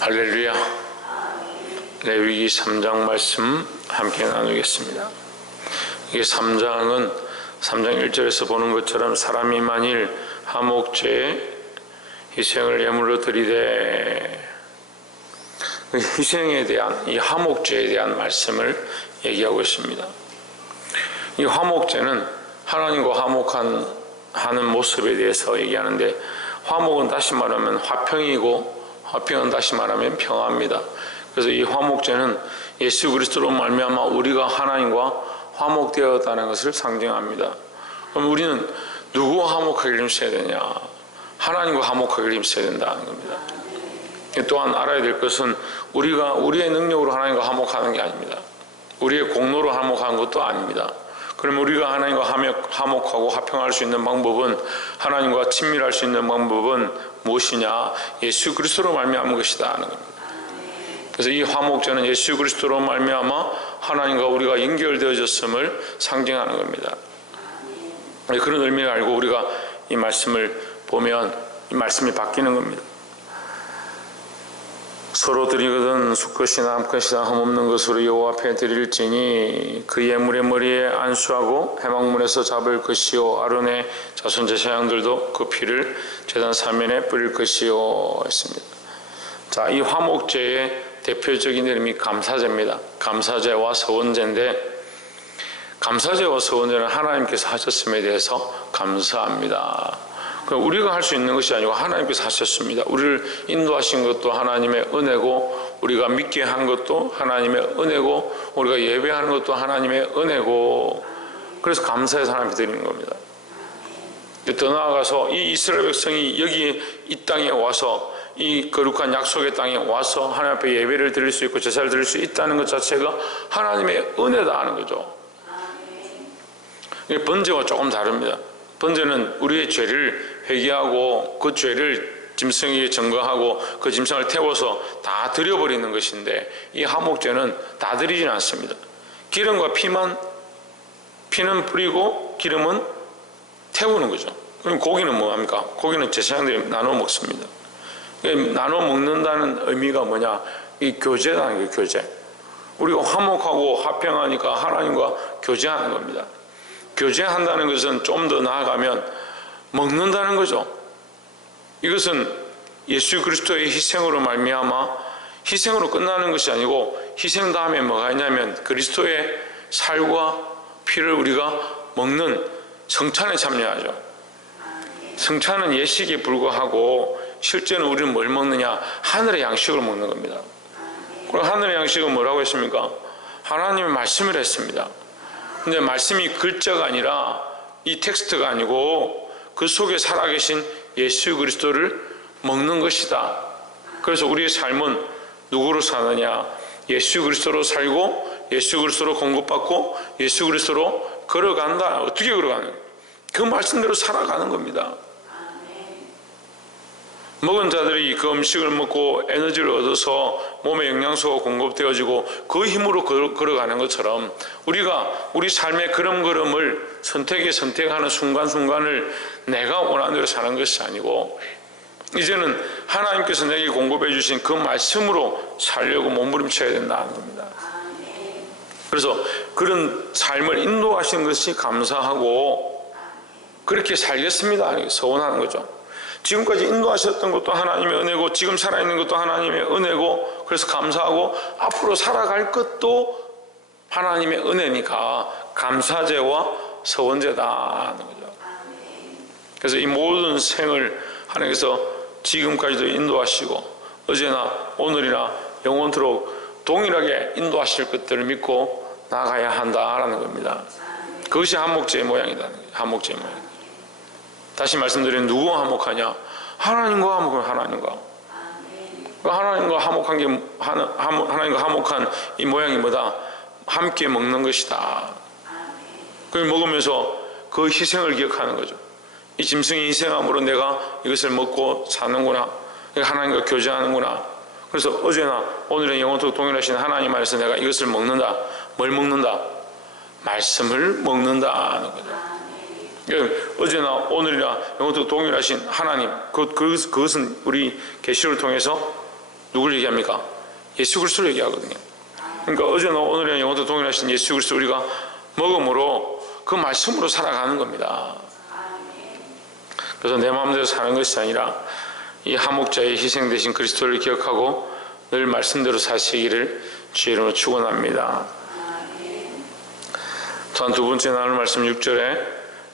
할렐루야. 레위기 3장 말씀 함께 나누겠습니다. 이게 3장은 3장 1절에서 보는 것처럼 사람이 만일 하목제에 희생을 예물로 드리되 희생에 대한 이 화목제에 대한 말씀을 얘기하고 있습니다. 이 화목제는 하나님과 화목하는 모습에 대해서 얘기하는데, 화목은 다시 말하면 화평이고 화평은 다시 말하면 평화입니다. 그래서 이 화목제는 예수 그리스도로 말미암아 우리가 하나님과 화목되었다는 것을 상징합니다. 그럼 우리는 누구와 화목하기를 힘써야 되냐? 하나님과 화목하기를 힘써야 된다는 겁니다. 또한 알아야 될 것은 우리가 우리의 능력으로 하나님과 화목하는 게 아닙니다. 우리의 공로로 화목하는 것도 아닙니다. 그러면 우리가 하나님과 화목하고 화평할 수 있는 방법은, 하나님과 친밀할 수 있는 방법은 무엇이냐? 예수 그리스도로 말미암은 것이다 하는 겁니다. 그래서 이 화목제는 예수 그리스도로 말미암아 하나님과 우리가 연결되어졌음을 상징하는 겁니다. 그런 의미를 알고 우리가 이 말씀을 보면 이 말씀이 바뀌는 겁니다. 서로 드리거든 수컷이나 암컷이나 흠없는 것으로 여호와 앞에 드릴지니 그 예물의 머리에 안수하고 회막문에서 잡을 것이요 아론의 자손 제사장들도 그 피를 제단 사면에 뿌릴 것이요 했습니다. 자, 이 화목제의 대표적인 이름이 감사제입니다. 감사제와 서원제인데, 감사제와 서원제는 하나님께서 하셨음에 대해서 감사합니다. 우리가 할 수 있는 것이 아니고 하나님께서 하셨습니다. 우리를 인도하신 것도 하나님의 은혜고, 우리가 믿게 한 것도 하나님의 은혜고, 우리가 예배하는 것도 하나님의 은혜고, 그래서 감사해서 하나님께 드리는 겁니다. 더 나아가서 이 이스라엘 백성이 여기 이 땅에 와서, 이 거룩한 약속의 땅에 와서 하나님 앞에 예배를 드릴 수 있고 제사를 드릴 수 있다는 것 자체가 하나님의 은혜다 하는 거죠. 번제와 조금 다릅니다. 번제는 우리의 죄를 회개하고 그 죄를 짐승에게 전가하고 그 짐승을 태워서 다 드려버리는 것인데, 이 화목제는 다 드리지는 않습니다. 기름과 피는 뿌리고 기름은 태우는 거죠. 그럼 고기는 뭐합니까? 고기는 제사장들이 나눠 먹습니다. 나눠 먹는다는 의미가 뭐냐? 이 교제라는 게 교제. 우리가 화목하고 화평하니까 하나님과 교제하는 겁니다. 교제한다는 것은 좀 더 나아가면 먹는다는 거죠. 이것은 예수 그리스도의 희생으로 말미암아 희생으로 끝나는 것이 아니고, 희생 다음에 뭐가 있냐면 그리스도의 살과 피를 우리가 먹는 성찬에 참여하죠. 성찬은 예식에 불과하고 실제는 우리는 뭘 먹느냐? 하늘의 양식을 먹는 겁니다. 그럼 하늘의 양식은 뭐라고 했습니까? 하나님의 말씀을 했습니다. 근데 말씀이 글자가 아니라, 이 텍스트가 아니고 그 속에 살아계신 예수 그리스도를 먹는 것이다. 그래서 우리의 삶은 누구로 사느냐? 예수 그리스도로 살고 예수 그리스도로 공급받고 예수 그리스도로 걸어간다. 어떻게 걸어가는? 그 말씀대로 살아가는 겁니다. 먹은 자들이 그 음식을 먹고 에너지를 얻어서 몸에 영양소가 공급되어지고 그 힘으로 걸어가는 것처럼, 우리가 우리 삶의 걸음걸음을 선택하는 순간순간을 내가 원하는 대로 사는 것이 아니고, 이제는 하나님께서 내게 공급해 주신 그 말씀으로 살려고 몸부림쳐야 된다는 겁니다. 그래서 그런 삶을 인도하시는 것이 감사하고, 그렇게 살겠습니다 서원하는 거죠. 지금까지 인도하셨던 것도 하나님의 은혜고, 지금 살아있는 것도 하나님의 은혜고, 그래서 감사하고 앞으로 살아갈 것도 하나님의 은혜니까 감사제와 서원제다 하는 거죠. 그래서 이 모든 생을 하나님께서 지금까지도 인도하시고 어제나 오늘이나 영원토록 동일하게 인도하실 것들을 믿고 나가야 한다라는 겁니다. 그것이 화목제의 모양이다. 화목제의 모양. 다시 말씀드리면 누구와 화목하냐? 하나님과 화목하면 하나님과. 하나님과 화목한 게, 하나님과 화목한 이 모양이 뭐다? 함께 먹는 것이다. 그걸 먹으면서 그 희생을 기억하는 거죠. 이 짐승이 희생함으로 내가 이것을 먹고 사는구나. 하나님과 교제하는구나. 그래서 어제나 오늘은 영원토록 동일하신 하나님 안에서 내가 이것을 먹는다. 뭘 먹는다? 말씀을 먹는다 하는 거죠. 어제나 오늘이나 영원토록 동일하신 하나님, 그것은 우리 계시를 통해서 누굴 얘기합니까? 예수 그리스도를 얘기하거든요. 그러니까 어제나 오늘이나 영원토록 동일하신 예수 그리스도 우리가 먹음으로 그 말씀으로 살아가는 겁니다. 그래서 내 마음대로 사는 것이 아니라 이 하목자의 희생 대신 그리스도를 기억하고 늘 말씀대로 사시기를 주의 이름으로 축원합니다. 또한 두 번째 나눌 말씀 6절에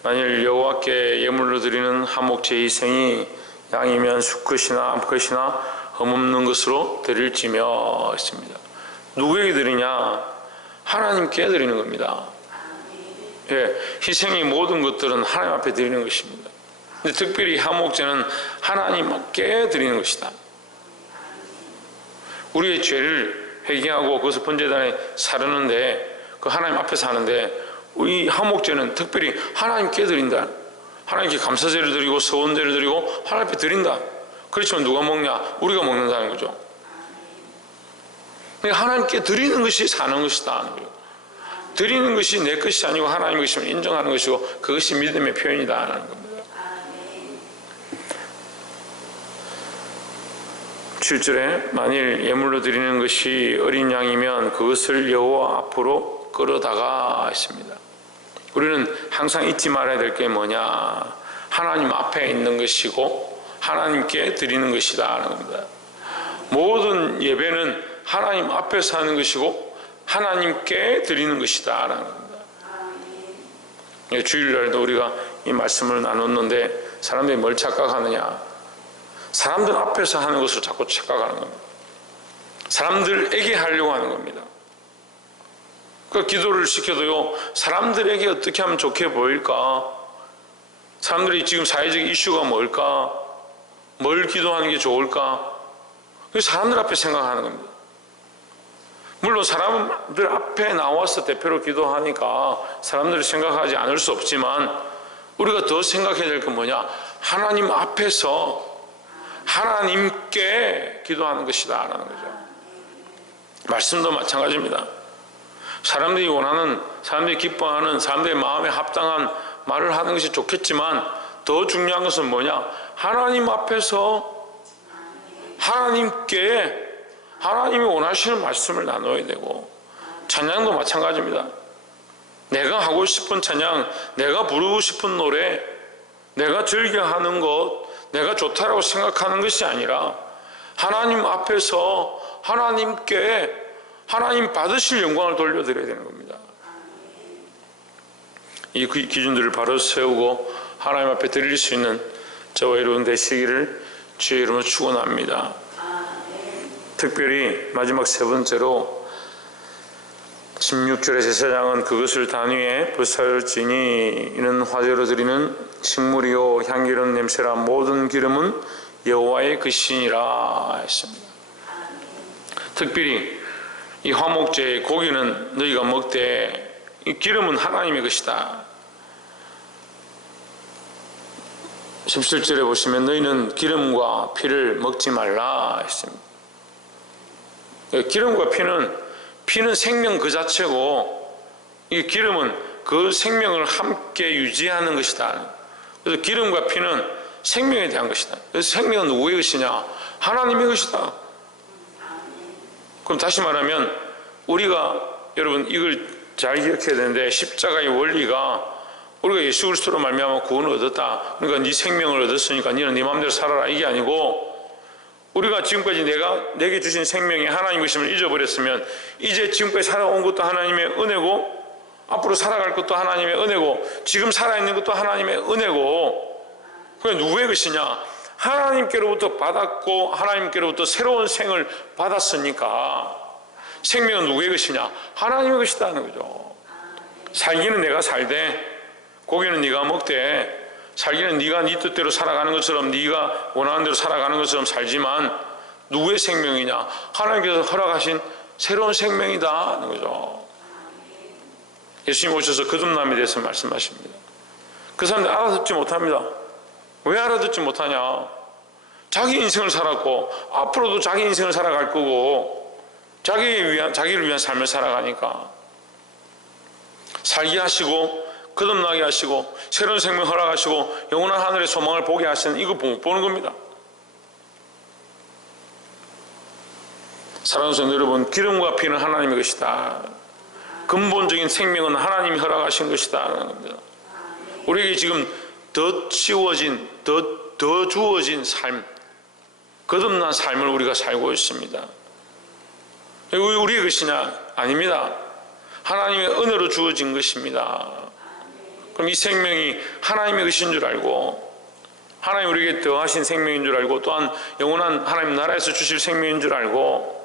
만일 여호와께 예물로 드리는 하목제의 희생이 양이면 수컷이나 암컷이나 흠없는 것으로 드릴지며 있습니다. 누구에게 드리냐? 하나님께 드리는 겁니다. 예, 희생의 모든 것들은 하나님 앞에 드리는 것입니다. 근데 특별히 하목제는 하나님께 드리는 것이다. 우리의 죄를 회개하고 그것을 번제단에 사르는데 그 하나님 앞에서 하는데 이 하목제는 특별히 하나님께 드린다. 하나님께 감사제를 드리고 서원제를 드리고 하나님 앞에 드린다. 그렇지만 누가 먹냐? 우리가 먹는다는 거죠. 그러니까 하나님께 드리는 것이 사는 것이다. 드리는 것이 내 것이 아니고 하나님의 것임을 인정하는 것이고 그것이 믿음의 표현이다 하는 겁니다. 7절에 만일 예물로 드리는 것이 어린 양이면 그것을 여호와 앞으로 끌어다가 했습니다. 우리는 항상 잊지 말아야 될 게 뭐냐? 하나님 앞에 있는 것이고 하나님께 드리는 것이다 하는 겁니다. 모든 예배는 하나님 앞에서 하는 것이고 하나님께 드리는 것이다 라는 겁니다. 주일날도 우리가 이 말씀을 나눴는데 사람들이 뭘 착각하느냐? 사람들 앞에서 하는 것을 자꾸 착각하는 겁니다. 사람들에게 하려고 하는 겁니다. 그 기도를 시켜도요, 사람들에게 어떻게 하면 좋게 보일까? 사람들이 지금 사회적 이슈가 뭘까? 뭘 기도하는 게 좋을까? 사람들 앞에 생각하는 겁니다. 물론 사람들 앞에 나와서 대표로 기도하니까 사람들이 생각하지 않을 수 없지만 우리가 더 생각해야 될 건 뭐냐? 하나님 앞에서 하나님께 기도하는 것이다 라는 거죠. 말씀도 마찬가지입니다. 사람들이 원하는, 사람들이 기뻐하는, 사람들의 마음에 합당한 말을 하는 것이 좋겠지만 더 중요한 것은 뭐냐? 하나님 앞에서 하나님께 하나님이 원하시는 말씀을 나눠야 되고, 찬양도 마찬가지입니다. 내가 하고 싶은 찬양, 내가 부르고 싶은 노래, 내가 즐겨하는 것, 내가 좋다라고 생각하는 것이 아니라 하나님 앞에서 하나님께 하나님 받으실 영광을 돌려드려야 되는 겁니다. 이 기준들을 바로 세우고 하나님 앞에 드릴 수 있는 저와 여러분 되시기를 주의 이름으로 축원합니다. 특별히 마지막 세 번째로 16절의 제사장은 그것을 단위에 불사를지니 이는 화제로 드리는 식물이요 향기로운 냄새라 모든 기름은 여호와의 것이니라 했습니다. 특별히 이 화목제의 고기는 너희가 먹되 이 기름은 하나님의 것이다. 17절에 보시면 너희는 기름과 피를 먹지 말라 했습니다. 기름과 피는 생명 그 자체고 이 기름은 그 생명을 함께 유지하는 것이다. 그래서 기름과 피는 생명에 대한 것이다. 그래서 생명은 누구의 것이냐? 하나님의 것이다. 그럼 다시 말하면 우리가 여러분 이걸 잘 기억해야 되는데 십자가의 원리가 우리가 예수 그리스도로 말미암아 구원을 얻었다. 그러니까 네 생명을 얻었으니까 너는 네 마음대로 살아라 이게 아니고 우리가 지금까지 내게 주신 생명이 하나님의 것임을 잊어버렸으면 이제 지금까지 살아온 것도 하나님의 은혜고 앞으로 살아갈 것도 하나님의 은혜고 지금 살아있는 것도 하나님의 은혜고 그게 누구의 것이냐? 하나님께로부터 받았고 하나님께로부터 새로운 생을 받았으니까 생명은 누구의 것이냐? 하나님의 것이다 하는 거죠. 살기는 내가 살되 고기는 네가 먹되 살기는 네가 네 뜻대로 살아가는 것처럼 네가 원하는 대로 살아가는 것처럼 살지만 누구의 생명이냐? 하나님께서 허락하신 새로운 생명이다 하는 거죠. 예수님 오셔서 거듭남에 대해서 말씀하십니다. 그 사람들 알아듣지 못합니다. 왜 알아듣지 못하냐? 자기 인생을 살았고 앞으로도 자기 인생을 살아갈 거고 자기를 위한 삶을 살아가니까 살게 하시고 거듭나게 하시고 새로운 생명 허락하시고 영원한 하늘의 소망을 보게 하시는 이거 못 보는 겁니다. 사랑하는 성도 여러분, 기름과 피는 하나님의 것이다. 근본적인 생명은 하나님이 허락하신 것이다 라는 겁니다. 우리에게 지금 더 치워진, 더 주어진 삶, 거듭난 삶을 우리가 살고 있습니다. 우리의 것이냐? 아닙니다. 하나님의 은혜로 주어진 것입니다. 그럼 이 생명이 하나님의 것인 줄 알고, 하나님 우리에게 더하신 생명인 줄 알고, 또한 영원한 하나님 나라에서 주실 생명인 줄 알고,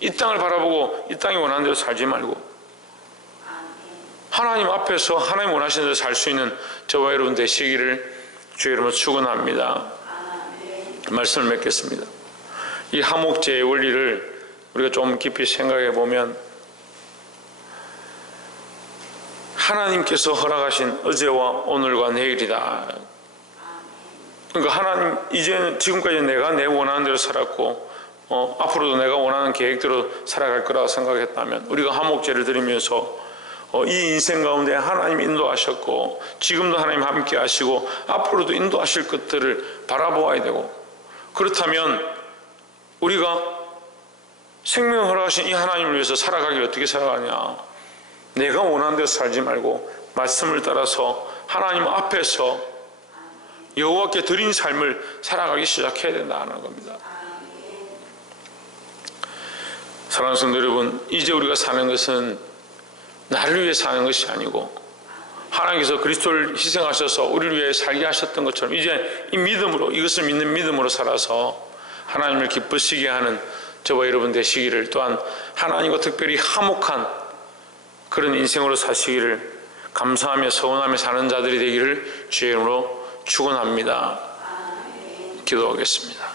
이 땅을 바라보고 이 땅이 원하는 대로 살지 말고 하나님 앞에서 하나님 원하시는 대로 살 수 있는 저와 여러분 되시기를 주의 이름으로 축원합니다. 말씀을 맺겠습니다. 이 화목제의 원리를 우리가 좀 깊이 생각해 보면, 하나님께서 허락하신 어제와 오늘과 내일이다. 그러니까 하나님, 이제는 지금까지 내가 내 원하는 대로 살았고 앞으로도 내가 원하는 계획대로 살아갈 거라고 생각했다면, 우리가 화목제를 드리면서 이 인생 가운데 하나님 인도하셨고 지금도 하나님 함께 하시고 앞으로도 인도하실 것들을 바라보아야 되고, 그렇다면 우리가 생명을 허락하신 이 하나님을 위해서 살아가길 어떻게 살아가냐? 내가 원하는 대로 살지 말고 말씀을 따라서 하나님 앞에서 여호와께 드린 삶을 살아가기 시작해야 된다는 겁니다. 사랑하는 성도 여러분, 이제 우리가 사는 것은 나를 위해 사는 것이 아니고 하나님께서 그리스도를 희생하셔서 우리를 위해 살게 하셨던 것처럼 이제 이 믿음으로, 이것을 믿는 믿음으로 살아서 하나님을 기쁘시게 하는 저와 여러분 되시기를, 또한 하나님과 특별히 화목한 그런 인생으로 사시기를 감사하며 서원하며 사는 자들이 되기를 주의 이름으로 축원합니다. 기도하겠습니다.